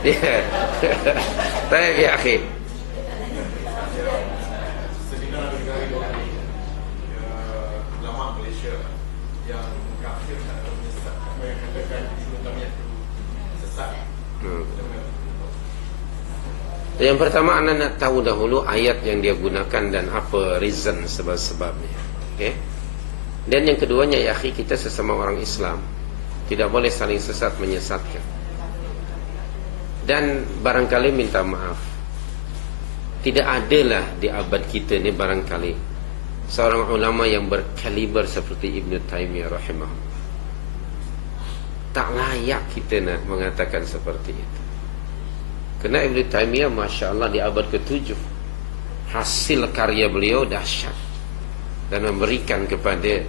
Ya. Baik ya akhi. Ulama Malaysia yang mengkafirkan atau menyesat, yang katakan Ibnu Taimiyah itu sesat. Yang pertama anda nak tahu dahulu ayat yang dia gunakan dan apa reason sebab-sebabnya. Okay? Dan yang keduanya ya akhi, kita sesama orang Islam tidak boleh saling sesat menyesatkan. Dan barangkali minta maaf, tidak adalah di abad kita ni barangkali seorang ulama yang berkaliber seperti Ibnu Taimiyah rahimahullah. Tak layak kita nak mengatakan seperti itu. Kerana Ibnu Taimiyah Masya Allah di abad ke-7, hasil karya beliau dahsyat dan memberikan kepada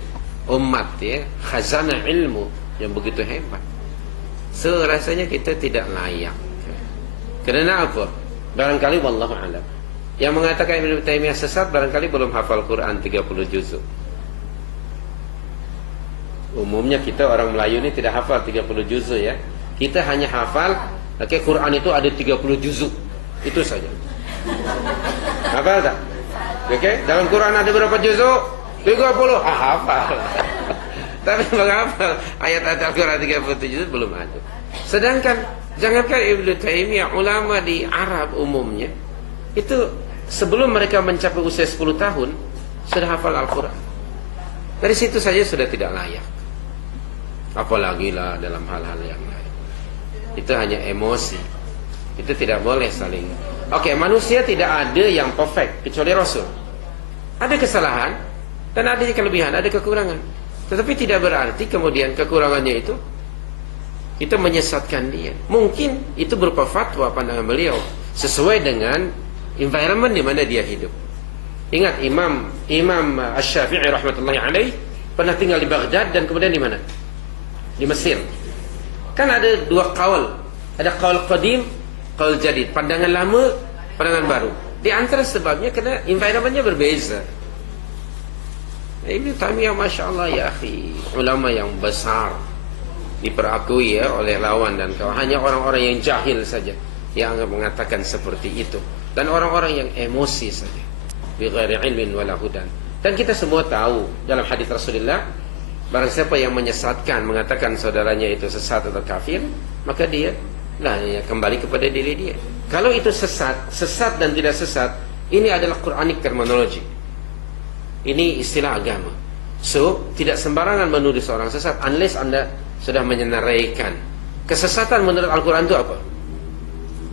umat khazanah ilmu yang begitu hebat. So rasanya kita tidak layak. Kerana apa? Barangkali wallahu alam, yang mengatakan Ibnu Taimiyah sesat barangkali belum hafal Quran 30 juzuk. Umumnya kita orang Melayu ni tidak hafal 30 juzuk ya. Kita hanya hafal Quran itu ada 30 juzuk. Itu saja. Hafal tak? Dalam Quran ada berapa juzuk? 30. Hafal. Tapi menghafal ayat-ayat Al-Quran 30 juzuk belum ada. Sedangkan jangankan Ibnu Taimiyah, ulama di Arab umumnya itu sebelum mereka mencapai usia 10 tahun sudah hafal Al-Quran. Dari situ saja sudah tidak layak. Apalagi lah dalam hal-hal yang lain. Itu hanya emosi. Itu tidak boleh saling. Oke, manusia tidak ada yang perfect kecuali Rasul. Ada kesalahan dan ada kelebihan, ada kekurangan. Tetapi tidak berarti kemudian kekurangannya itu kita menyesatkan dia. Mungkin itu berupa fatwa pandangan beliau sesuai dengan environment di mana dia hidup. Ingat Imam Asy-Syafi'i rahmatullahi alaih pernah tinggal di Baghdad dan kemudian di mana? Di Mesir. Kan ada dua qaul. Ada qaul qadim, qaul jadid. Pandangan lama, pandangan baru. Di antara sebabnya kerana environmentnya berbeza. Ibnu Taimiyah Masya Allah ya akhi, ulama yang besar, diperakui ya oleh lawan dan kawan. Hanya orang-orang yang jahil saja yang mengatakan seperti itu, dan orang-orang yang emosi saja, bi ghairi ilmin wala hudan. Dan kita semua tahu dalam hadis Rasulullah, barang siapa yang menyesatkan, mengatakan saudaranya itu sesat atau kafir, maka dia lah ya, kembali kepada diri dia. Kalau itu sesat dan tidak sesat, ini adalah Quranic terminology. Ini istilah agama. So, tidak sembarangan menuduh seorang sesat unless anda sudah menyenaraikan kesesatan menurut Al-Quran itu apa.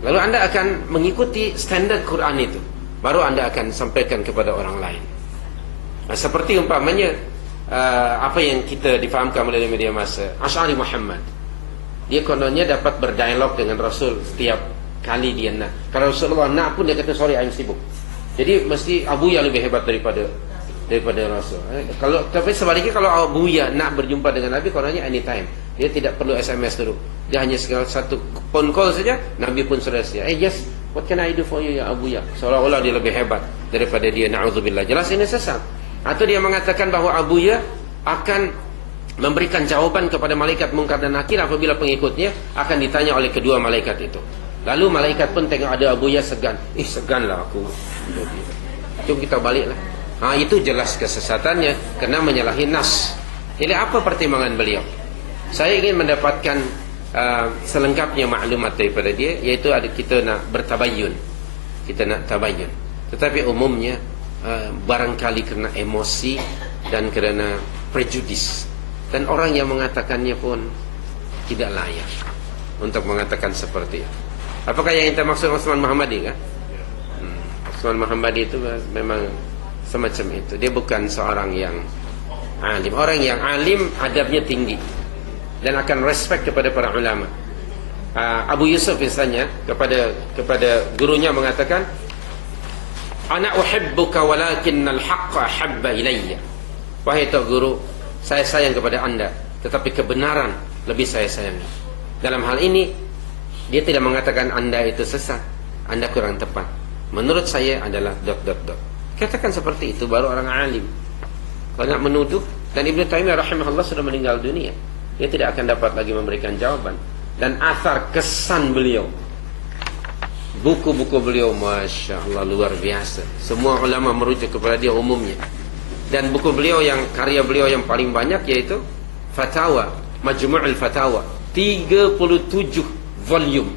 Lalu anda akan mengikuti standar Quran itu, baru anda akan sampaikan kepada orang lain. Nah, seperti umpamanya apa yang kita difahamkan melalui media massa, Asy'ari Muhammad, dia kononnya dapat berdialog dengan Rasul setiap kali dia nak. Kalau Rasulullah nak pun dia kata sorry I'm sibuk. Jadi mesti Abu yang lebih hebat daripada Rasul. Kalau tapi sebaliknya kalau Abu ya nak berjumpa dengan Nabi, kononnya anytime. Dia tidak perlu SMS dulu. Dia hanya segala satu phone call saja, Nabi pun sudah sedia. Yes, what can I do for you ya Abu ya? Seolah-olah dia lebih hebat daripada dia. Na'udzubillah. Jelas ini sesat. Atau dia mengatakan bahawa Abu ya akan memberikan jawaban kepada malaikat Munkar dan Nakir apabila pengikutnya akan ditanya oleh kedua malaikat itu. Lalu malaikat pun tengok ada Abu ya segan. Seganlah aku. Jom kita baliklah. Itu jelas kesesatannya kerana menyalahi nas. Jadi apa pertimbangan beliau? Saya ingin mendapatkan selengkapnya maklumat daripada dia, iaitu kita nak bertabayyun. Kita nak tabayyun. Tetapi umumnya barangkali kerana emosi dan kerana prejudis. Dan orang yang mengatakannya pun tidak layak untuk mengatakan seperti itu. Apakah yang kita maksud Osman Muhammadi kan? Osman Muhammadi itu memang semacam itu. Dia bukan seorang yang alim. Orang yang alim adabnya tinggi dan akan respect kepada para ulama. Abu Yusuf misalnya kepada gurunya mengatakan, ana uhibbuka walakinnal haqqa habba ilayya. Wahai tok guru, saya sayang kepada anda, tetapi kebenaran lebih saya sayangi. Dalam hal ini dia tidak mengatakan anda itu sesat, anda kurang tepat. Menurut saya adalah ... Katakan seperti itu baru orang alim. Kalau nak menuduh, dan Ibnu Taimiyah rahimahullah sudah meninggal dunia, dia tidak akan dapat lagi memberikan jawaban. Dan athar kesan beliau Buku-buku beliau Masya Allah luar biasa. Semua ulama merujuk kepada dia umumnya. Dan buku beliau yang karya beliau yang paling banyak yaitu Fatawa, Majmu'ul Fatawa, 37 volume.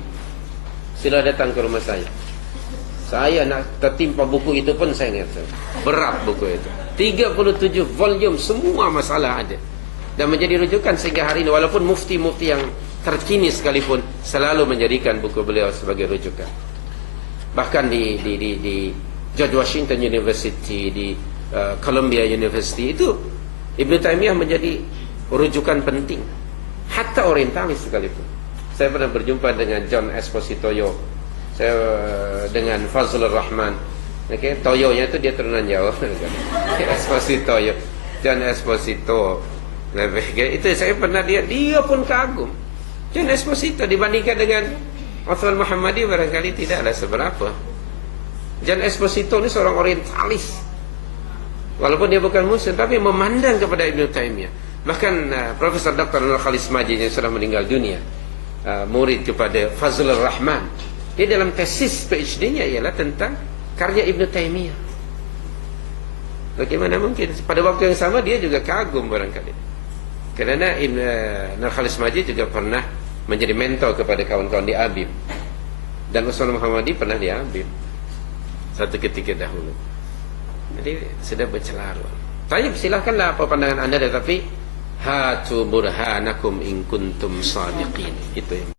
Sila datang ke rumah saya. Saya nak tertimpa buku itu pun saya ingat. Berat buku itu. 37 volume, semua masalah ada. Dan menjadi rujukan sehingga hari ini, walaupun mufti-mufti yang terkini sekalipun selalu menjadikan buku beliau sebagai rujukan. Bahkan di George Washington University, di Columbia University itu Ibn Taymiyah menjadi rujukan penting. Hatta orientalis sekalipun. Saya pernah berjumpa dengan John Esposito, saya dengan Fazlur Rahman. Okay, Toyo-nya itu dia turunan Jawa. Esposito, John Esposito. Itu saya pernah dia pun kagum. John Esposito dibandingkan dengan Uthman Muhammadi barangkali tidaklah seberapa. John Esposito ini seorang orientalis. Walaupun dia bukan muslim, tapi memandang kepada Ibn Taymiyah. Bahkan Profesor Dr. Nur Khalis Majid yang sudah meninggal dunia, murid kepada Fazlur Rahman, dia dalam tesis PhD-nya ialah tentang karya Ibn Taymiyah. Bagaimana mungkin pada waktu yang sama dia juga kagum barangkali. Kerana Ibn Nur Khalis Majid juga pernah menjadi mentor kepada kawan-kawan di Abim. Dan Utsman Muhammadi pernah di Abim satu ketika dahulu. Jadi sudah bercelarut. Tayyib, silakanlah apa pandangan anda, tetapi hatu burhanakum in kuntum sadiqin. Itu yang